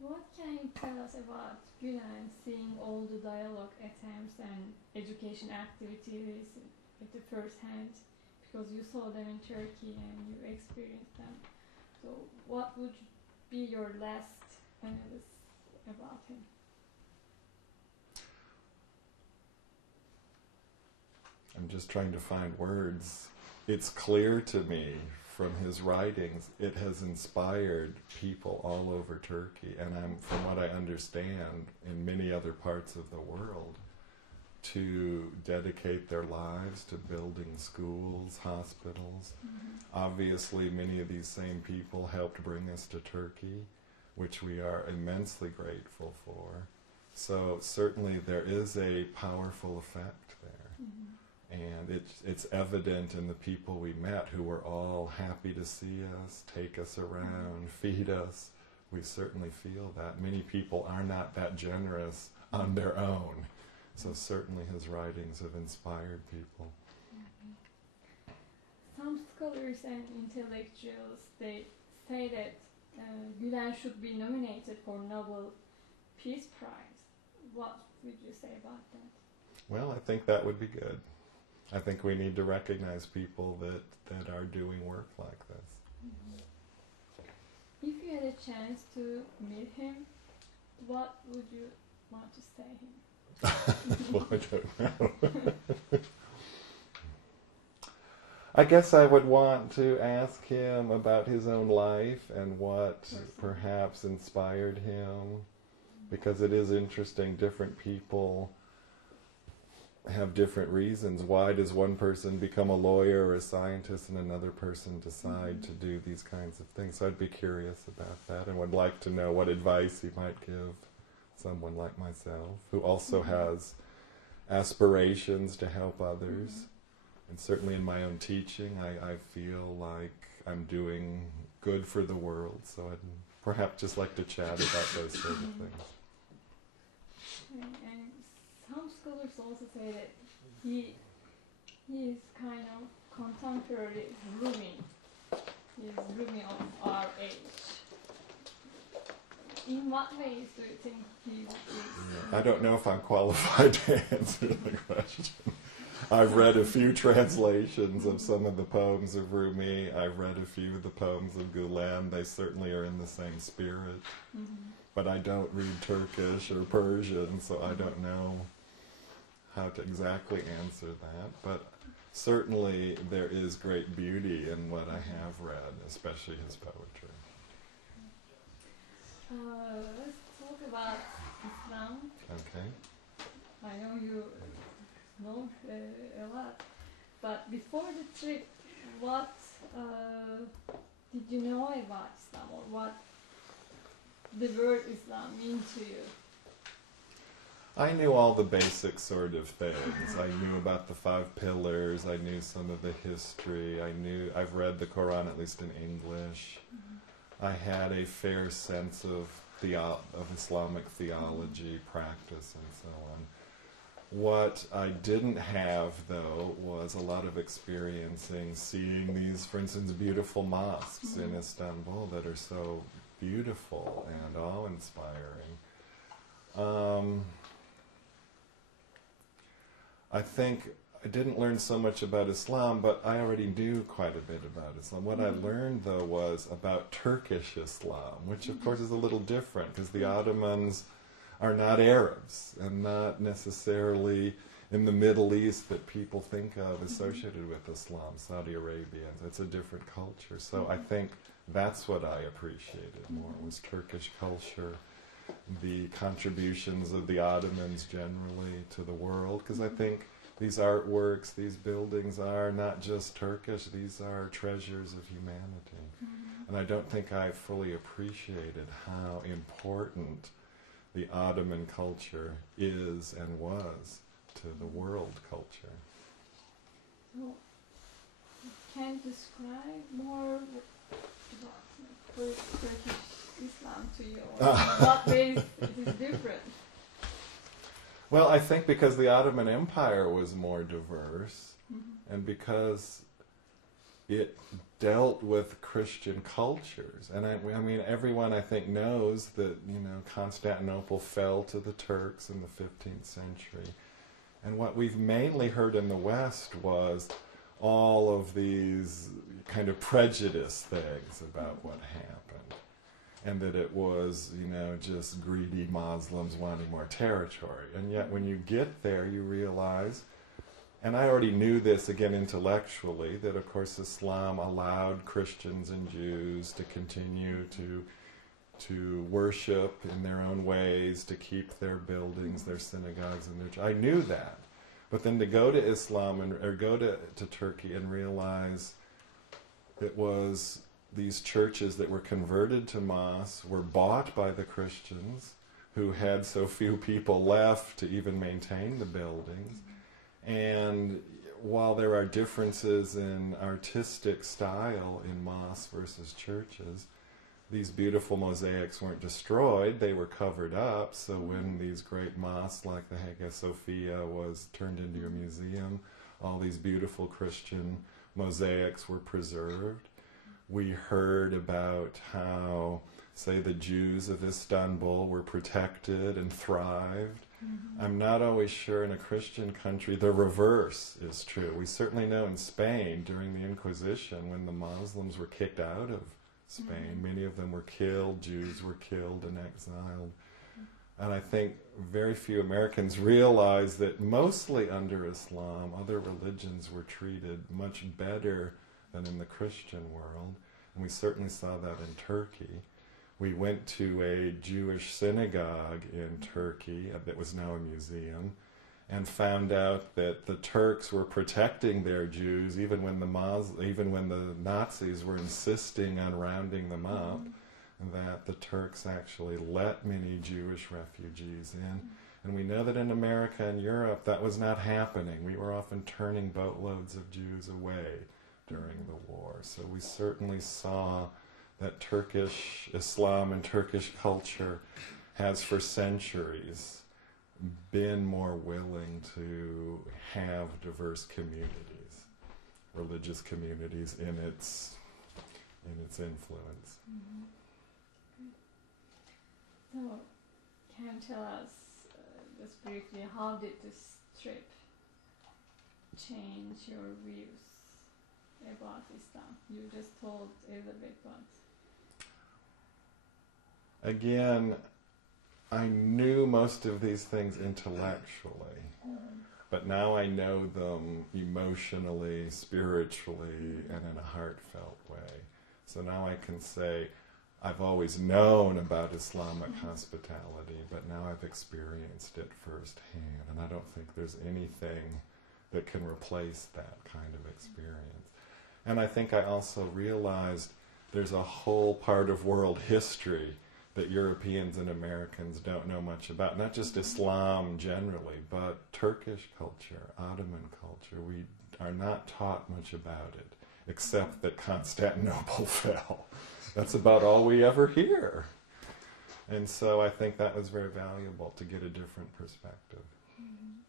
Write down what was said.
What can you tell us about Gulen seeing all the dialogue attempts and education activities at the first hand? Because you saw them in Turkey and you experienced them. So what would be your last analysis about him? I'm just trying to find words. It's clear to me from his writings, it has inspired people all over Turkey, and from what I understand, in many other parts of the world, to dedicate their lives to building schools, hospitals. Obviously, many of these same people helped bring us to Turkey, which we are immensely grateful for. So certainly there is a powerful effect there. And it's evident in the people we met, who were all happy to see us, take us around, feed us. We certainly feel that. Many people are not that generous on their own. So certainly his writings have inspired people. Some scholars and intellectuals, they say that Gulen should be nominated for Nobel Peace Prize. What would you say about that? Well, I think that would be good. I think we need to recognize people that are doing work like this. If you had a chance to meet him, what would you want to say him? Well, I don't know. I guess I would want to ask him about his own life and what perhaps inspired him, because it is interesting, different people have different reasons. Why does one person become a lawyer or a scientist and another person decide to do these kinds of things? So I'd be curious about that and would like to know what advice he might give someone like myself, who also has aspirations to help others. And certainly in my own teaching, I feel like I'm doing good for the world. So I'd perhaps just like to chat about those sort of things. And some scholars also say that he is kind of contemporary Rumi. He is Rumi of our age. In what ways do you think he is? I don't know if I'm qualified to answer the question. I've read a few translations of some of the poems of Rumi. I've read a few of the poems of Gulen. They certainly are in the same spirit. But I don't read Turkish or Persian, so I don't know how to exactly answer that. But certainly there is great beauty in what I have read, especially his poetry. Let's talk about Islam. Okay. I know you know a lot, but before the trip, what did you know about Islam, or what the word Islam means to you? I knew all the basic sort of things. I knew about the 5 pillars. I knew some of the history. I've read the Quran, at least in English. I had a fair sense of Islamic theology, practice, and so on. What I didn't have, though, was a lot of experiencing seeing these, for instance, beautiful mosques in Istanbul that are so beautiful and awe-inspiring. I think I didn't learn so much about Islam, but I already knew quite a bit about Islam. What I learned, though, was about Turkish Islam, which of course is a little different, because the Ottomans are not Arabs, and not necessarily in the Middle East that people think of associated with Islam, Saudi Arabia. It's a different culture. So I think that's what I appreciated more, was Turkish culture, the contributions of the Ottomans generally to the world, because I think these artworks, these buildings are not just Turkish, these are treasures of humanity. And I don't think I fully appreciated how important the Ottoman culture is and was to the world culture. So, can you describe more about Turkish Islam to you? Or in what ways it is different? Well, I think because the Ottoman Empire was more diverse, and because it dealt with Christian cultures. And I mean, everyone I think knows that, Constantinople fell to the Turks in the 15th century. And what we've mainly heard in the West was all of these kind of prejudice things about what happened. And that it was, just greedy Muslims wanting more territory. And yet when you get there, you realize, and I already knew this again intellectually, that of course Islam allowed Christians and Jews to continue to worship in their own ways, to keep their buildings, their synagogues, and their I knew that. But then to go to Islam or go to Turkey and realize it was these churches that were converted to mosques were bought by the Christians who had so few people left to even maintain the buildings. And while there are differences in artistic style in mosques versus churches, these beautiful mosaics weren't destroyed, they were covered up. So when these great mosques like the Hagia Sophia was turned into a museum, all these beautiful Christian mosaics were preserved. We heard about how, say, the Jews of Istanbul were protected and thrived. Mm-hmm. I'm not always sure in a Christian country the reverse is true. We certainly know in Spain during the Inquisition, when the Muslims were kicked out of Spain, mm-hmm. many of them were killed, Jews were killed and exiled. Mm-hmm. And I think very few Americans realize that mostly under Islam, other religions were treated much better than in the Christian world. And we certainly saw that in Turkey. We went to a Jewish synagogue in Turkey that was now a museum and found out that the Turks were protecting their Jews even when the Nazis were insisting on rounding them up, and that the Turks actually let many Jewish refugees in. And we know that in America and Europe that was not happening. We were often turning boatloads of Jews away during the war. So we certainly saw that Turkish Islam and Turkish culture has for centuries been more willing to have diverse communities, religious communities in its influence. Mm-hmm. So, can you tell us just briefly, how did this trip change your views about Islam? You just told a little bit, but again, I knew most of these things intellectually, mm-hmm. but now I know them emotionally, spiritually, and in a heartfelt way. So now I can say, I've always known about Islamic mm-hmm. hospitality, but now I've experienced it firsthand, and I don't think there's anything that can replace that kind of experience. And I think I also realized there's a whole part of world history that Europeans and Americans don't know much about. Not just Islam generally, but Turkish culture, Ottoman culture. We are not taught much about it, except that Constantinople fell. That's about all we ever hear. And so I think that was very valuable to get a different perspective. Mm-hmm.